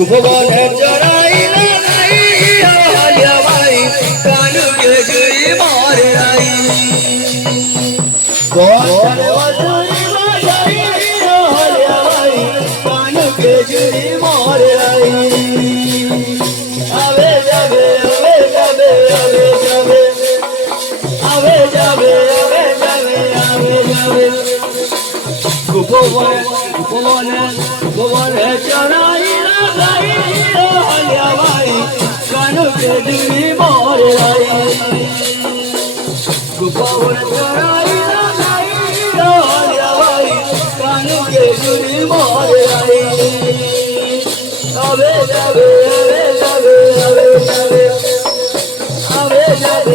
ভুবনে চড়াইলে নাই হলিয়া ভাই কানুকে জুড়ি মারে নাই বছরে বছরে বাজাই হলিয়া ভাই কানুকে জুড়ি মারে নাই আবে যাবে আবে যাবে আবে যাবে আবে যাবে আবে যাবে আবে যাবে ভুবনে ভুবনে ভুবনে চড়াইলে নাই হলিয়া ভাই কানুকে জুড়ি মারে নাই ভুবনে চড়াইলে নাই হলিয়া ভাই কানুকে জুড়ি মারে নাই আবে যাবে আবে যাবে আবে যাবে আবে যাবে